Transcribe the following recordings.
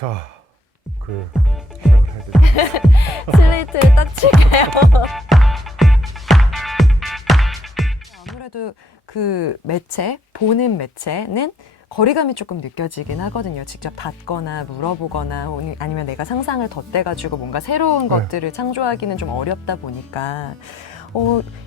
자, 시작을 해야 되죠. 슬레이트를 딱 칠게요. 아무래도 그 매체, 보는 매체는 거리감이 조금 느껴지긴 하거든요. 직접 받거나 물어보거나 아니면 내가 상상을 덧대가지고 뭔가 새로운 것들을 창조하기는 좀 어렵다 보니까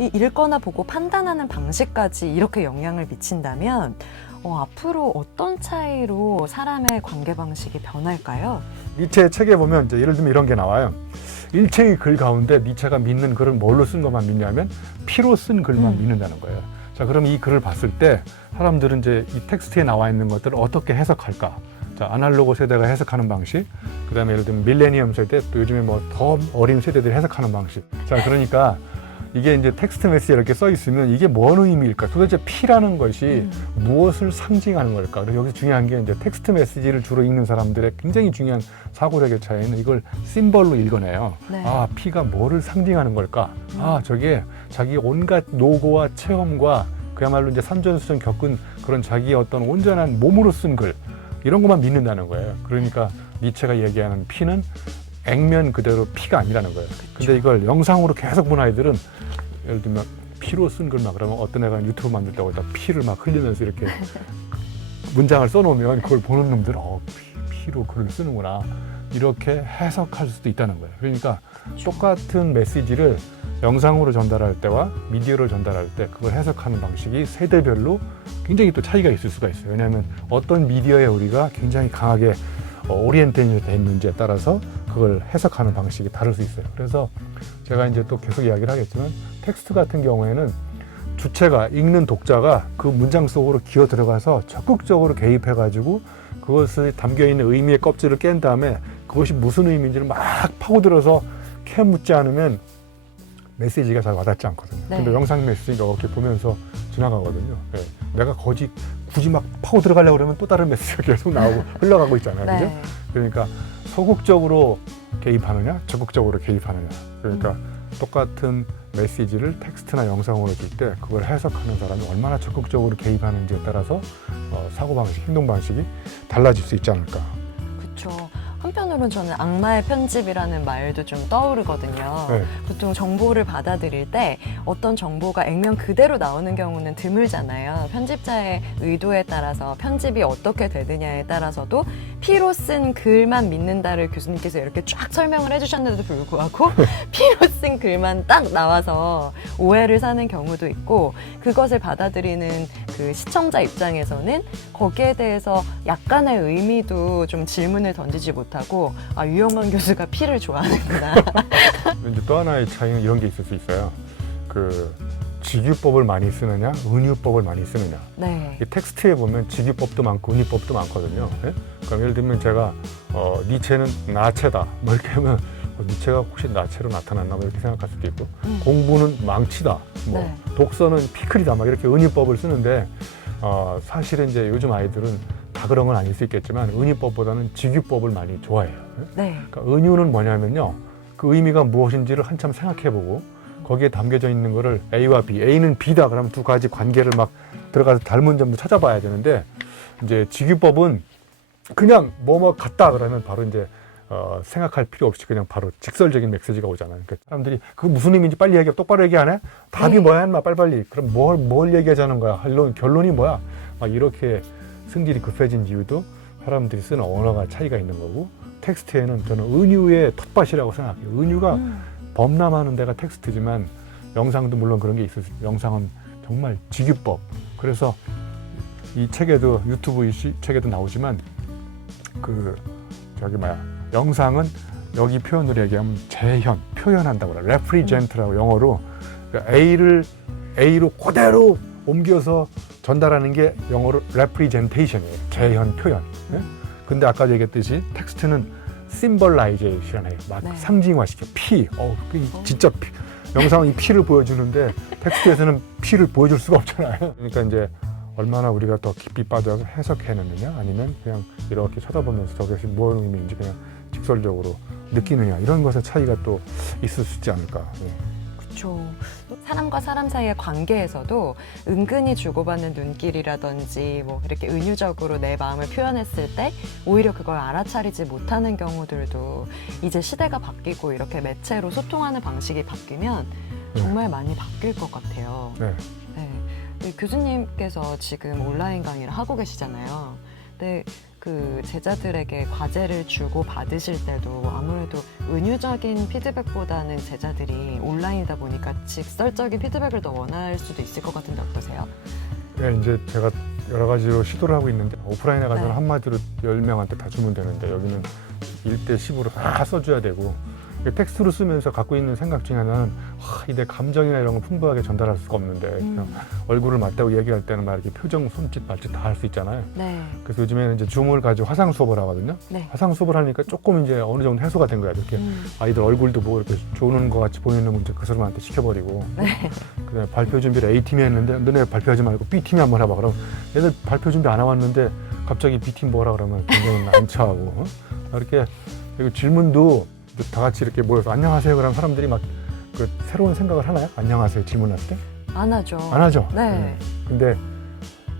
이 읽거나 보고 판단하는 방식까지 이렇게 영향을 미친다면 앞으로 어떤 차이로 사람의 관계 방식이 변할까요? 니체의 책에 보면 이제 예를 들면 이런 게 나와요. 일체의 글 가운데 니체가 믿는 글을 뭘로 쓴 것만 믿냐면 피로 쓴 글만 믿는다는 거예요. 자, 그럼 이 글을 봤을 때 사람들은 이제 이 텍스트에 나와 있는 것들을 어떻게 해석할까? 자, 아날로그 세대가 해석하는 방식, 그 다음에 예를 들면 밀레니엄 세대, 또 요즘에 뭐 더 어린 세대들이 해석하는 방식. 자, 그러니까 이게 이제 텍스트 메시지 이렇게 써 있으면 이게 뭔 의미일까? 도대체 P라는 것이 무엇을 상징하는 걸까? 그래서 여기서 중요한 게 이제 텍스트 메시지를 주로 읽는 사람들의 굉장히 중요한 사고력의 차이는 이걸 심벌로 읽어내요. 네. 아, P가 뭐를 상징하는 걸까? 아, 저게 자기 온갖 노고와 체험과 그야말로 이제 산전수전 겪은 그런 자기의 어떤 온전한 몸으로 쓴 글, 이런 것만 믿는다는 거예요. 그러니까 니체가 얘기하는 P는 액면 그대로 P가 아니라는 거예요. 근데 이걸 영상으로 계속 본 아이들은 예를 들면 P로 쓴 글만 그러면 어떤 애가 유튜브 만들 때고 다 P를 막 흘리면서 이렇게 문장을 써놓으면 그걸 보는 놈들 P로 글을 쓰는구나 이렇게 해석할 수도 있다는 거예요. 그러니까 똑같은 메시지를 영상으로 전달할 때와 미디어로 전달할 때 그걸 해석하는 방식이 세대별로 굉장히 또 차이가 있을 수가 있어요. 왜냐하면 어떤 미디어에 우리가 굉장히 강하게 오리엔테이션이 돼 있는지에 따라서 그걸 해석하는 방식이 다를 수 있어요. 그래서 제가 이제 또 계속 이야기를 하겠지만 텍스트 같은 경우에는 주체가 읽는 독자가 그 문장 속으로 기어 들어가서 적극적으로 개입해가지고 그것을 담겨있는 의미의 껍질을 깬 다음에 그것이 무슨 의미인지를 막 파고들어서 캐묻지 않으면 메시지가 잘 와닿지 않거든요. 네. 근데 영상 메시지가 이렇게 보면서 지나가거든요. 네. 내가 굳이 막 파고 들어가려고 그러면 또 다른 메시지가 계속 나오고 흘러가고 있잖아요. 네. 그죠? 그러니까 소극적으로 개입하느냐, 적극적으로 개입하느냐. 그러니까 똑같은 메시지를 텍스트나 영상으로 줄 때 그걸 해석하는 사람이 얼마나 적극적으로 개입하는지에 따라서 사고방식, 행동방식이 달라질 수 있지 않을까. 그렇죠. 한편으로는 저는 악마의 편집이라는 말도 좀 떠오르거든요. 네. 보통 정보를 받아들일 때 어떤 정보가 액면 그대로 나오는 경우는 드물잖아요. 편집자의 의도에 따라서 편집이 어떻게 되느냐에 따라서도 피로 쓴 글만 믿는다를 교수님께서 이렇게 쫙 설명을 해주셨는데도 불구하고 피로 쓴 글만 딱 나와서 오해를 사는 경우도 있고, 그것을 받아들이는 그 시청자 입장에서는 거기에 대해서 약간의 의미도 좀 질문을 던지지 못하고 유영만 교수가 피를 좋아하는구나. 이제 또 하나의 차이는 이런 게 있을 수 있어요. 그 직유법을 많이 쓰느냐, 은유법을 많이 쓰느냐. 네. 이 텍스트에 보면 직유법도 많고 은유법도 많거든요. 예? 그럼 예를 들면 제가 니체는 나체다. 뭐 이렇게 하면 니체가 혹시 나체로 나타났나 뭐 이렇게 생각할 수도 있고, 공부는 망치다. 뭐 네. 독서는 피클이다. 막 이렇게 은유법을 쓰는데 사실은 이제 요즘 아이들은 다 그런 건 아닐 수 있겠지만 은유법보다는 직유법을 많이 좋아해요. 예? 네. 그러니까 은유는 뭐냐면요, 그 의미가 무엇인지를 한참 생각해보고 거기에 담겨져 있는 거를 A와 B, A는 B다 그러면 두 가지 관계를 막 들어가서 닮은 점도 찾아봐야 되는데, 이제 직유법은 그냥 뭐뭐 같다 그러면 바로 이제 생각할 필요 없이 그냥 바로 직설적인 메시지가 오잖아요. 그러니까 사람들이 그거 무슨 의미인지 빨리 얘기해. 똑바로 얘기 안 해? 답이 네. 뭐야 인마 빨리빨리. 그럼 뭘 얘기하자는 거야? 결론이 뭐야? 막 이렇게 승질이 급해진 이유도 사람들이 쓰는 언어가 차이가 있는 거고, 텍스트에는 저는 은유의 텃밭이라고 생각해요. 은유가 범람하는 데가 텍스트지만 영상도 물론 그런 게 있어요. 영상은 정말 직유법. 그래서 이 책에도, 유튜브 이 책에도 나오지만 영상은 여기 표현으로 얘기하면 재현, 표현한다고 그래요. represent라고 영어로. 그러니까 A로 그대로 옮겨서 전달하는 게 영어로 representation이에요. 재현, 표현. 예? 근데 아까 얘기했듯이 텍스트는 symbolization이에요. 막 네. 상징화시켜. 피. 진짜 피. 영상은 이 피를 보여주는데 텍스트에서는 피를 보여줄 수가 없잖아요. 그러니까 이제 얼마나 우리가 더 깊이 빠져서 해석해내느냐, 아니면 그냥 이렇게 쳐다보면서 저것이 무슨 의미인지 그냥 직설적으로 느끼느냐, 이런 것의 차이가 또 있을 수 있지 않을까. 예. 그렇죠. 사람과 사람 사이의 관계에서도 은근히 주고받는 눈길이라든지 뭐 이렇게 은유적으로 내 마음을 표현했을 때 오히려 그걸 알아차리지 못하는 경우들도 이제 시대가 바뀌고 이렇게 매체로 소통하는 방식이 바뀌면 정말 많이 바뀔 것 같아요. 네. 네. 교수님께서 지금 온라인 강의를 하고 계시잖아요. 근데 그 제자들에게 과제를 주고 받으실 때도 아무래도 은유적인 피드백보다는 제자들이 온라인이다 보니까 직설적인 피드백을 더 원할 수도 있을 것 같은데 어떠세요? 네, 이제 제가 여러 가지로 시도를 하고 있는데 오프라인에 가서는 네. 한마디로 10명한테 다 주면 되는데 여기는 1대 10으로 다 써줘야 되고 텍스트로 쓰면서 갖고 있는 생각 중에 하나는 내 감정이나 이런 걸 풍부하게 전달할 수가 없는데 그냥 얼굴을 맞대고 얘기할 때는 막 이렇게 표정, 손짓, 발짓 다 할 수 있잖아요. 네. 그래서 요즘에는 이제 줌을 가지고 화상 수업을 하거든요. 네. 화상 수업을 하니까 조금 이제 어느 정도 해소가 된 거야. 이렇게 아이들 얼굴도 뭐 이렇게 조는 것 같이 보이는 문제 그 사람한테 시켜버리고. 네. 그다음에 발표 준비를 A팀이 했는데 너네 발표하지 말고 B팀이 한번 해봐. 그럼 얘들 발표 준비 안 해왔는데 갑자기 B팀 뭐라 그러면 굉장히 난처하고. 이렇게 그리고 질문도 다 같이 이렇게 모여서 안녕하세요 그러면 사람들이 막 그 새로운 생각을 하나요? 안녕하세요 질문할 때? 안 하죠. 안 하죠? 네. 근데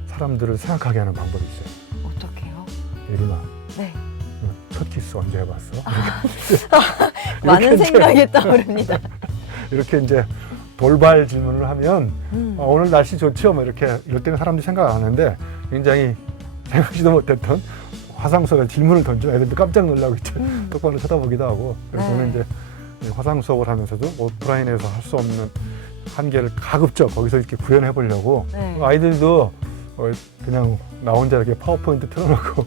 사람들을 생각하게 하는 방법이 있어요. 어떡해요? 예림아, 네. 첫 키스 언제 해봤어? 많은 이제 생각이 떠오릅니다. 이렇게 이제 돌발 질문을 하면 오늘 날씨 좋죠? 뭐 이렇게 이럴 때는 사람들이 생각 안 하는데 굉장히 생각지도 못했던 화상 수업에 질문을 던져 애들도 깜짝 놀라고 이제 똑바로 쳐다보기도 하고 그래서 저는 이제 화상 수업을 하면서도 오프라인에서 할 수 없는 한계를 가급적 거기서 이렇게 구현해 보려고 네. 아이들도 그냥 나 혼자 이렇게 파워포인트 틀어놓고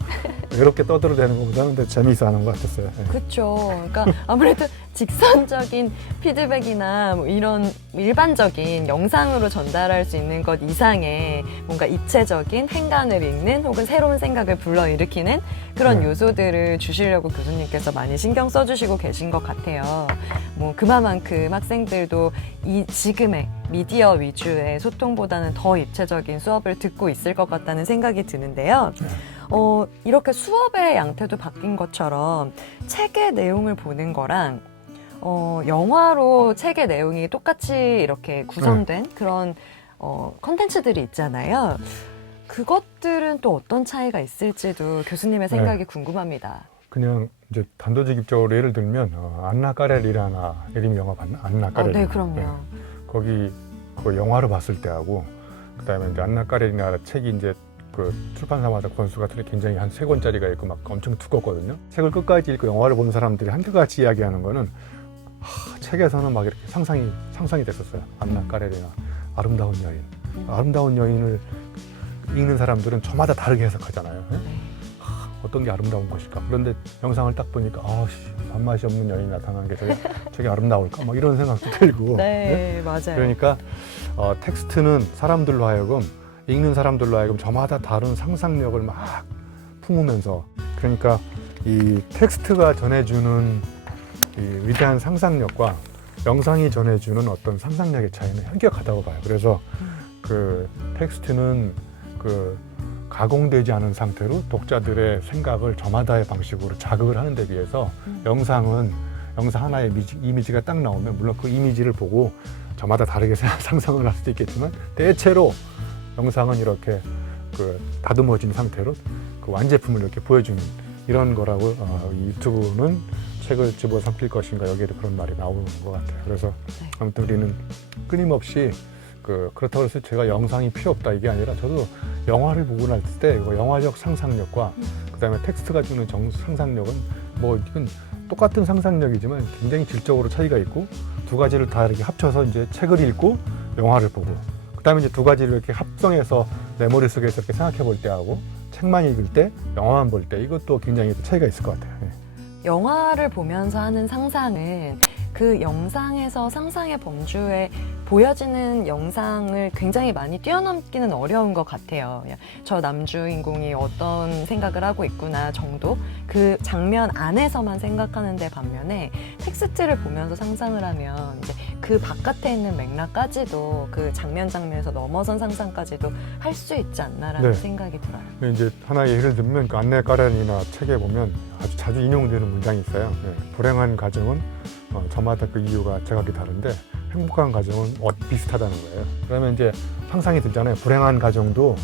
외롭게 떠들어대는 것보다는 더 재미있어 하는 것 같았어요. 네. 그렇죠. 그러니까 아무래도 직선적인 피드백이나 뭐 이런 일반적인 영상으로 전달할 수 있는 것 이상의 뭔가 입체적인 행간을 읽는 혹은 새로운 생각을 불러일으키는 그런 네. 요소들을 주시려고 교수님께서 많이 신경 써주시고 계신 것 같아요. 뭐 그만큼 학생들도 이 지금의 미디어 위주의 소통보다는 더 입체적인 수업을 듣고 있을 것 같다는 생각이 드는데요. 이렇게 수업의 양태도 바뀐 것처럼 책의 내용을 보는 거랑 영화로 책의 내용이 똑같이 이렇게 구성된 그런 컨텐츠들이 있잖아요. 그것들은 또 어떤 차이가 있을지도 교수님의 생각이 궁금합니다. 그냥 이제 단도직입적으로 예를 들면 안나 까렐리라나 예림이 영화 봤나? 안나 까렐리. 네, 그럼요. 거기 그 영화로 봤을 때하고 그다음에 이제 안나 까렐리나 책이 이제 그 출판사마다 권수가 굉장히 한 3권짜리가 있고 막 엄청 두껍거든요. 책을 끝까지 읽고 영화를 본 사람들이 한결같이 이야기하는 거는 책에서는 막 이렇게 상상이 됐었어요. 안나 까렐리나 아름다운 여인. 아름다운 여인을 읽는 사람들은 저마다 다르게 해석하잖아요. 네? 어떤 게 아름다운 것일까? 그런데 영상을 딱 보니까 밥맛이 없는 여인이 나타나는 게 저게 아름다울까? 막 이런 생각도 들고. 네, 맞아요. 그러니까 텍스트는 사람들로 하여금 읽는 사람들로 하여금 저마다 다른 상상력을 막 품으면서 그러니까 이 텍스트가 전해주는 이 위대한 상상력과 영상이 전해주는 어떤 상상력의 차이는 현격하다고 봐요. 그래서 그 텍스트는 그 가공되지 않은 상태로 독자들의 생각을 저마다의 방식으로 자극을 하는 데 비해서 영상 하나의 이미지가 딱 나오면 물론 그 이미지를 보고 저마다 다르게 상상을 할 수도 있겠지만 대체로 영상은 이렇게 그 다듬어진 상태로 그 완제품을 이렇게 보여주는 이런 거라고 이 유튜브는 책을 집어삼킬 것인가 여기에도 그런 말이 나오는 것 같아요. 그래서 아무튼 우리는 끊임없이 그렇다고 해서 제가 영상이 필요 없다 이게 아니라 저도 영화를 보고 날 때 영화적 상상력과 그다음에 텍스트가 주는 상상력은 뭐 이건 똑같은 상상력이지만 굉장히 질적으로 차이가 있고 두 가지를 다 이렇게 합쳐서 이제 책을 읽고 영화를 보고 그다음에 이제 두 가지를 이렇게 합성해서 내 머릿속에서 이렇게 생각해 볼 때하고 책만 읽을 때 영화만 볼 때 이것도 굉장히 차이가 있을 것 같아요. 네. 영화를 보면서 하는 상상은 그 영상에서 상상의 범주에 보여지는 영상을 굉장히 많이 뛰어넘기는 어려운 것 같아요. 저 남주인공이 어떤 생각을 하고 있구나 정도 그 장면 안에서만 생각하는데 반면에 텍스트를 보면서 상상을 하면 이제 그 바깥에 있는 맥락까지도 그 장면에서 넘어선 상상까지도 할 수 있지 않나라는 네. 생각이 들어요. 이제 하나의 예를 들면 그 안내 까렌이나 책에 보면 아주 자주 인용되는 문장이 있어요. 네. 불행한 가정은 저마다 그 이유가 제각기 다른데 행복한 가정은 비슷하다는 거예요. 그러면 이제 상상이 들잖아요. 불행한 가정도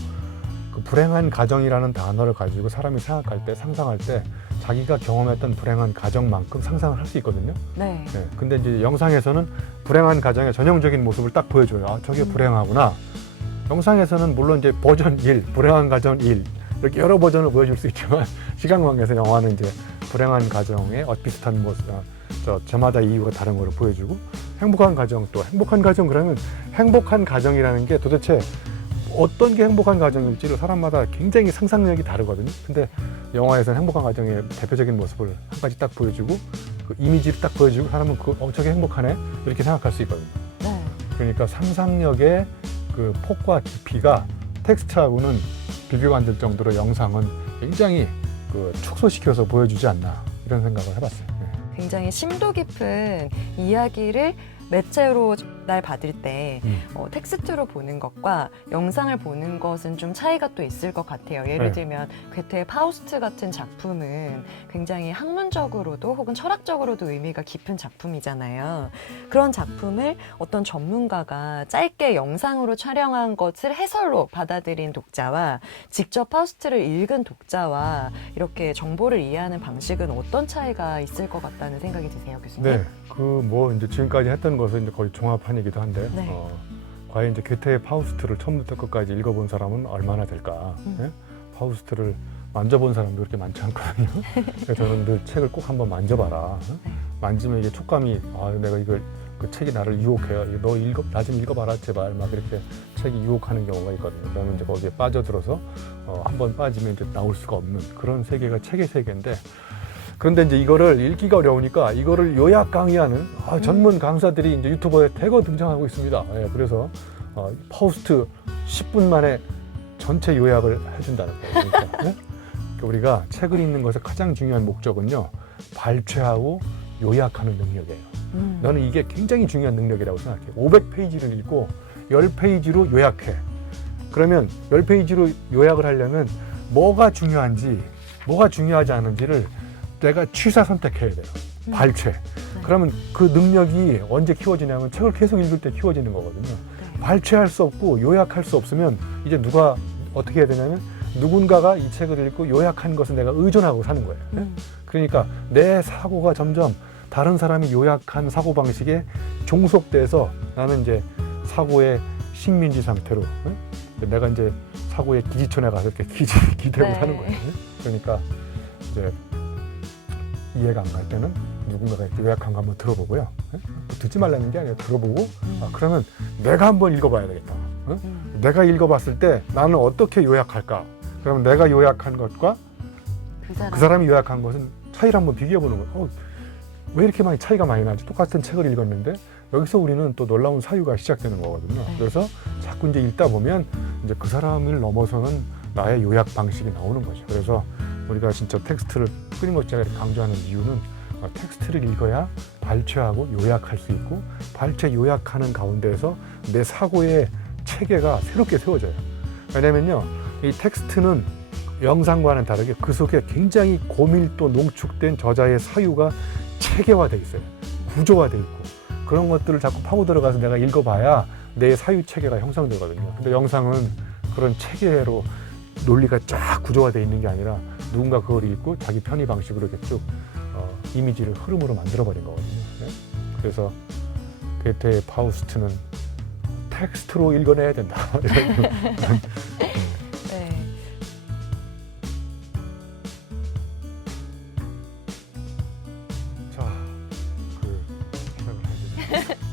그 불행한 가정이라는 단어를 가지고 사람이 생각할 때, 상상할 때 자기가 경험했던 불행한 가정만큼 상상을 할 수 있거든요. 네. 네, 근데 이제 영상에서는 불행한 가정의 전형적인 모습을 딱 보여줘요. 아, 저게 불행하구나. 영상에서는 물론 이제 버전 1, 불행한 가정 1 이렇게 여러 버전을 보여줄 수 있지만 시간 관계에서 영화는 이제 불행한 가정의 비슷한 모습, 저마다 이유가 다른 걸 보여주고 행복한 가정 또 행복한 가정 그러면 행복한 가정이라는 게 도대체 어떤 게 행복한 가정일지를 사람마다 굉장히 상상력이 다르거든요. 근데 영화에서는 행복한 가정의 대표적인 모습을 한 가지 딱 보여주고 그 이미지를 딱 보여주고 사람은 저게 행복하네 이렇게 생각할 수 있거든요. 네. 그러니까 상상력의 그 폭과 깊이가 텍스트하고는 비교가 안 될 정도로 영상은 굉장히 그 축소시켜서 보여주지 않나 이런 생각을 해봤어요. 네. 굉장히 심도 깊은 이야기를 매체로 전달받을 때 텍스트로 보는 것과 영상을 보는 것은 좀 차이가 또 있을 것 같아요. 예를 네. 들면 괴테의 파우스트 같은 작품은 굉장히 학문적으로도 혹은 철학적으로도 의미가 깊은 작품이잖아요. 그런 작품을 어떤 전문가가 짧게 영상으로 촬영한 것을 해설로 받아들인 독자와 직접 파우스트를 읽은 독자와 이렇게 정보를 이해하는 방식은 어떤 차이가 있을 것 같다는 생각이 드세요, 교수님? 네, 그 뭐 이제 지금까지 했던 것을 이제 거의 종합판이기도 한데, 네. 과연 이제 괴테의 파우스트를 처음부터 끝까지 읽어본 사람은 얼마나 될까? 네? 파우스트를 만져본 사람도 그렇게 많지 않거든요. 그래서 저는 늘 책을 꼭 한번 만져봐라. 네. 만지면 이게 촉감이, 내가 이걸 그 책이 나를 유혹해요. 너 나 좀 읽어봐라 제발. 막 이렇게 책이 유혹하는 경우가 있거든요. 그러면 이제 거기에 빠져들어서 한번 빠지면 이제 나올 수가 없는 그런 세계가 책의 세계인데. 그런데 이제 이거를 읽기가 어려우니까 이거를 요약 강의하는 전문 강사들이 이제 유튜버에 대거 등장하고 있습니다. 예, 그래서 파우스트 10분 만에 전체 요약을 해준다는 거예요. 그러니까, 예? 우리가 책을 읽는 것의 가장 중요한 목적은요, 발췌하고 요약하는 능력이에요. 나는 이게 굉장히 중요한 능력이라고 생각해요. 500페이지를 읽고 10페이지로 요약해. 그러면 10페이지로 요약을 하려면 뭐가 중요한지, 뭐가 중요하지 않은지를 내가 취사 선택해야 돼요. 발췌. 그러면 그 능력이 언제 키워지냐면 책을 계속 읽을 때 키워지는 거거든요. 네. 발췌할 수 없고 요약할 수 없으면 이제 누가 어떻게 해야 되냐면 누군가가 이 책을 읽고 요약한 것을 내가 의존하고 사는 거예요. 그러니까 내 사고가 점점 다른 사람이 요약한 사고방식에 종속돼서 나는 이제 사고의 식민지 상태로 내가 이제 사고의 기지촌에 가서 이렇게 기대고 네. 사는 거예요. 그러니까 이제 이해가 안 갈 때는 누군가가 이렇게 요약한 거 한번 들어보고요. 듣지 말라는 게 아니라 들어보고 그러면 내가 한번 읽어봐야 되겠다. 내가 읽어봤을 때 나는 어떻게 요약할까? 그러면 내가 요약한 것과 그 사람이 요약한 것은 차이를 한번 비교해보는 거예요. 왜 이렇게 많이 차이가 많이 나지? 똑같은 책을 읽었는데 여기서 우리는 또 놀라운 사유가 시작되는 거거든요. 그래서 자꾸 이제 읽다 보면 이제 그 사람을 넘어서는 나의 요약 방식이 나오는 거죠. 그래서 우리가 진짜 텍스트를 끊임없이 강조하는 이유는 텍스트를 읽어야 발췌하고 요약할 수 있고 발췌 요약하는 가운데에서 내 사고의 체계가 새롭게 세워져요. 왜냐면요, 이 텍스트는 영상과는 다르게 그 속에 굉장히 고밀도 농축된 저자의 사유가 체계화돼 있어요. 구조화돼 있고 그런 것들을 자꾸 파고 들어가서 내가 읽어봐야 내 사유 체계가 형성되거든요. 근데 영상은 그런 체계로 논리가 쫙 구조화돼 있는 게 아니라 누군가 그걸 읽고 자기 편의 방식으로 이렇게 쭉 이미지를 흐름으로 만들어버린 거거든요. 네? 그래서 괴테의 파우스트는 텍스트로 읽어내야 된다. 네. 자, 그 생각을 해주세요.